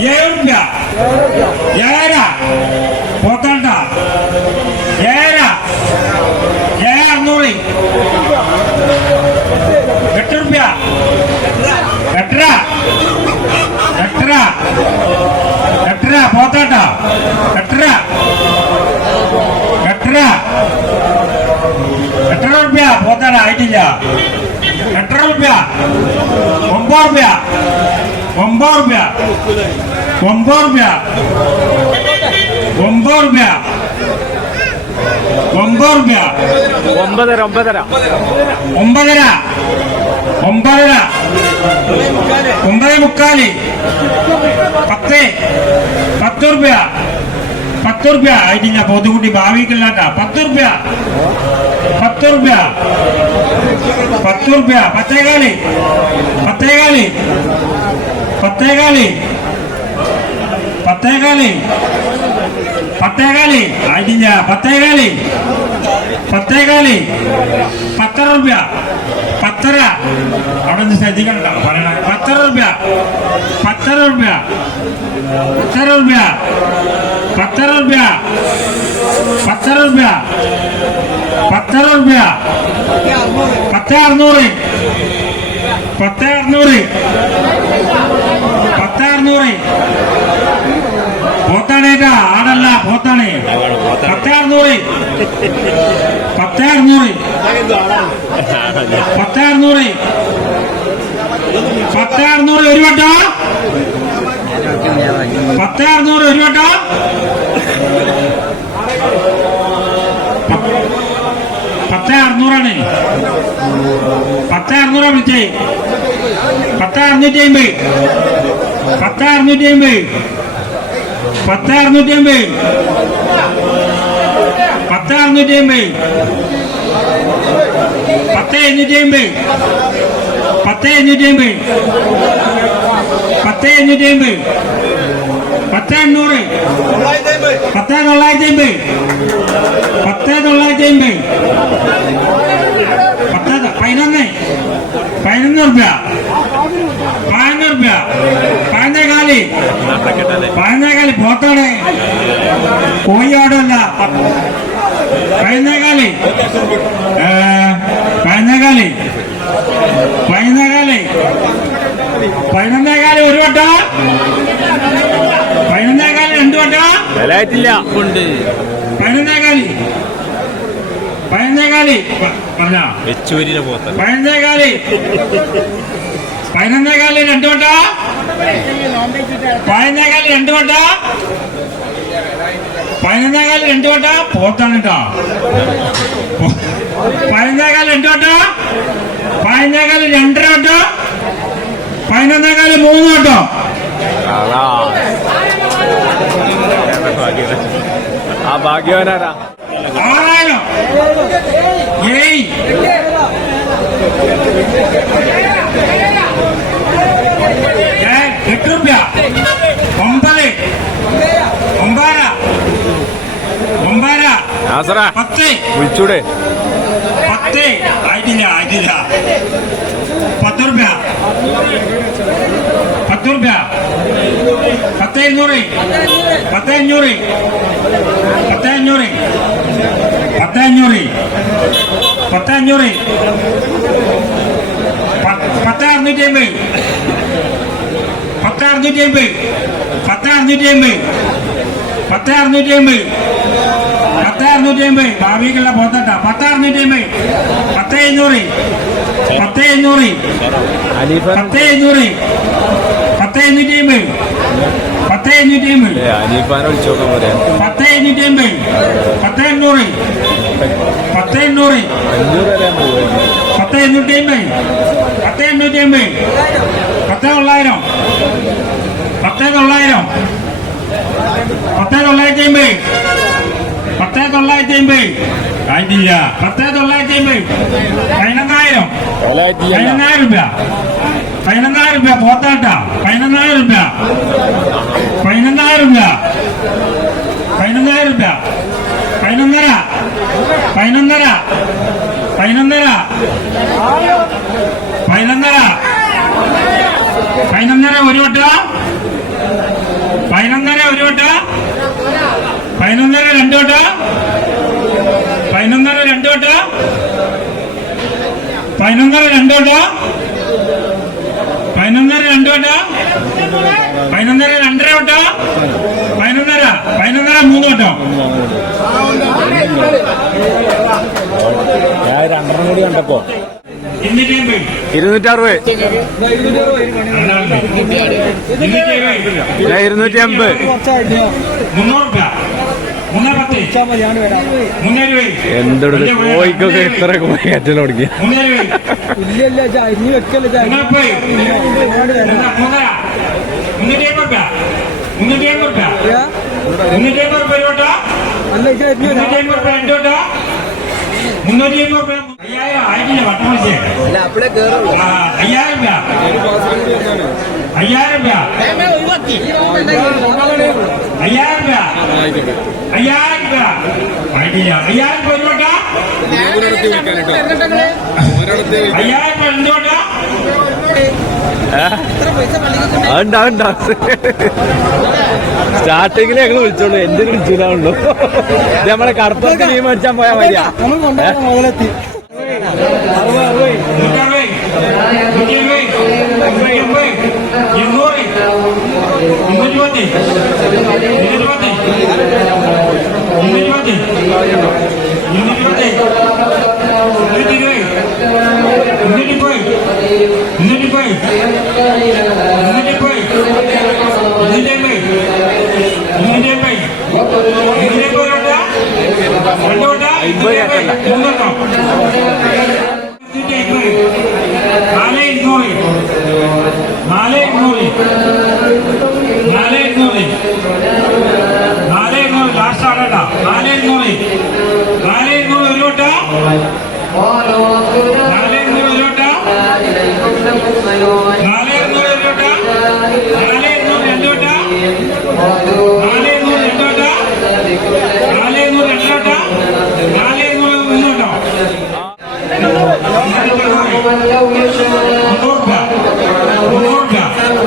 ഏഴ് റുപ്യ ഏഴര. പോത്തണ്ട. ഏഴര. ഏഴ് അറുന്നൂറ് എട്ട് റുപ്യ. എട്ടര. എട്ടര. എട്ടര. പോത്താട്ട എട്ടര. എട്ടര. എട്ടര റുപ്യ. പോത്താട ആയിട്ടില്ല. എട്ടര റുപ്യ. ഒമ്പത് റുപ്യ. ഒമ്പത് റുപ്യ. ഒമ്പത് റുപ്യ. ഒമ്പത് റുപ്യ. ഒമ്പത് റുപ്യ. ഒമ്പതര ഒമ്പതര. ഒമ്പതര. ഒമ്പതര. ഒമ്പത് മുക്കാൽ. പത്ത്. പത്ത് റുപ്യ. പത്ത് റുപ്യ. ഞാൻ പൊതുകുട്ടി ഭാവിക്കില്ലാട്ട പത്ത് രൂപ പത്ത് രൂപ പത്ത് റുപ്യ. പത്തേകാൽ. പത്തേകാൽ. പത്തേകാൽ. പത്തേകാലി. പത്തേകാലി. ആയിട്ടില്ല. പത്തേകാലി. പത്തേകാലി. പത്തര റുപ്യ. പത്തര. അവിടെ ശ്രദ്ധിക്കണ്ട. പറയണ. പത്തര റുപ്യ. പത്തര റുപ്യ. പത്തര റുപ്യ. പത്തര റുപ്യ. പത്തര റുപ്യ. പത്തര റുപ്യ. പത്തേ അറുന്നൂറ്. പത്തേ അറുന്നൂറ്. അറുന്നൂറ് പോത്താണേട്ടാ ആടല്ല പോത്താണ്. പത്തേ അറുന്നൂറ് പത്തേ അറുന്നൂറ് പത്തേ അറുന്നൂറ് പത്തേ അറുന്നൂറ് ഒരു വട്ടം? പത്തേ അറുന്നൂറ് ഒരു വട്ടം? പത്തേ അറുന്നൂറാണ് പത്തേ അറുന്നൂറാ വിളിച്ചേ. പത്ത് അറുന്നൂറ്റി അമ്പത് പത്ത് അറുന്നൂറ്റി അമ്പത്. പത്ത് അറുന്നൂറ്റി അമ്പത്. പത്ത് അറുന്നൂറ്റി അമ്പത്. പത്ത് എഴുന്നൂറ്റി അമ്പത്. പത്ത് എഴുന്നൂറ്റി അമ്പത്. പത്ത് എഴുന്നൂറ്റി അമ്പത്. പത്ത് എണ്ണൂറ് പത്ത് തൊള്ളായിരത്തി അമ്പത്. പത്ത് തൊള്ളായിരത്തി അമ്പത്. പത്ത് പതിനൊന്ന്. പതിനൊന്ന് റുപ്യ പതിനൊന്ന് റുപ്യ. പതിനൊന്നേ കാലി. പതിനൊന്നേ കാലി പോത്താണ്. കോഴിയാടല്ല പതിനൊന്നേ കാലി. ഏ, പതിനൊന്നേ കാലി. പതിനൊന്നേ കാലി. പതിനൊന്നേ കാലി ഒരു വട്ട. പതിനൊന്നേ കാലി രണ്ട് വട്ട. വിലയായിട്ടില്ല. ഉണ്ട്. പതിനൊന്നേ കാലി. പതിനൊന്നേ കാലി. പ- പറഞ്ഞോ? വെച്ചൂരിനെ പോത്ത രണ്ടു വട്ട. പതിനൊന്നേ കാലി രണ്ട് വട്ട. പതിനൊന്നേ കാലി രണ്ട് വട്ട. പോത്താണ് കേട്ടോ പതിനൊന്നേ രണ്ടു വട്ട. പതിനൊന്നേ രണ്ടര വട്ട. പതിനൊന്നേകാലിൽ മൂന്ന് വട്ടം. ആ ഭാഗ്യവനാരാ? ആറായിരം. ഏയ് ഏ, എട്ട് റുപ്യ ഒമ്പത് ഒമ്പതര ഒമ്പതര നാസറ പത്ത്. വിളിച്ചൂടെ. പത്ത്. ആയിട്ടില്ല ആയിട്ടില്ല. പത്ത് റുപ്യ. പത്ത് റുപ്യ. പത്ത് അഞ്ഞൂറ്. പത്ത് അഞ്ഞൂറ്. പത്ത് അഞ്ഞൂറ്. പത്ത് അഞ്ഞൂറ്. പത്ത് അഞ്ഞൂറ്. പത്ത് അറുന്നൂറ്റി അമ്പത്. പത്ത് അറുന്നൂറ്റി അമ്പത്. പത്ത് അറുന്നൂറ്റി അമ്പത്. പത്ത് അറുന്നൂറ്റി അമ്പത്. അറുന്നൂറ്റി അമ്പത് ഭാവിക്കുള്ള പോത്തട്ട. പത്ത് അറുന്നൂറ്റി അമ്പത് പത്ത് എഴുന്നൂറ് പത്ത് എഴുന്നൂറ് പത്ത് എഴുന്നൂറ് പത്ത് എഴുന്നൂറ്റി അമ്പത് പത്ത് എഴുന്നൂറ്റി അമ്പത് പത്ത് എഴുന്നൂറ്റി അമ്പത് പത്ത് എണ്ണൂറ് പത്ത് എണ്ണൂറ് പത്ത് എണ്ണൂറ്റി അമ്പത് പത്ത് എണ്ണൂറ്റി അമ്പത് പത്ത് തൊള്ളായിരം. പത്ത് തൊള്ളായിരം. പത്ത് തൊള്ളായിരത്തി അമ്പത് പത്തേ തൊള്ളായിരത്തി അമ്പത് ആയിട്ടില്ല പത്തേ തൊള്ളായിരത്തി അമ്പത് പതിനൊന്നായിരം പതിനൊന്നായിരം രൂപ. പതിനൊന്നായിരം രൂപ. പോത്താട്ട. പതിനൊന്നായിരം രൂപ. പതിനൊന്നായിരം രൂപ. പതിനൊന്നായിരം രൂപ. പതിനൊന്നര. പതിനൊന്നര. പതിനൊന്നര. പതിനൊന്നര. പതിനൊന്നര ഒരു വട്ട. പതിനൊന്നര ഒരു വട്ട. പതിനൊന്നര രണ്ട് വട്ട? പതിനൊന്നര രണ്ട് വട്ട? പതിനൊന്നര രണ്ടര വട്ട? പതിനൊന്നര. പതിനൊന്നര മൂന്ന് വട്ടം? രണ്ടെണ്ണം കൂടി കണ്ടപ്പോ ഇരുന്നൂറ്റി അറുപത് ഇരുന്നൂറ്റി അമ്പത് മുന്നൂറ് എന്തെടുത്ത് കോഴിക്കൊക്കെ ഇത്ര കോഴി കയറ്റൽ തുടങ്ങി. അയ്യായിരം രൂപ അയ്യായിരം രൂപ. ഉണ്ടാവും സ്റ്റാർട്ടിങ്ങിൽ ഞങ്ങൾ വിളിച്ചോളൂ എന്തിനു വിളിച്ചില്ലാണല്ലോ ഇത് നമ്മളെ കറുപ്പൊക്കെ മീൻ മേടിച്ചാൻ പോയാൽ മതിയാ. പോയി മുന്നൂറ്റി എൺപത് മുന്നൂറ്റി എൺപത് മുന്നൂറ്റി എൺപത് രണ്ട് വട്ട രണ്ട് വട്ട മൂന്ന് വട്ടം നാല് ഇരുന്നൂറ് നാല് ഇരുന്നൂറ് മുന്നൂറ്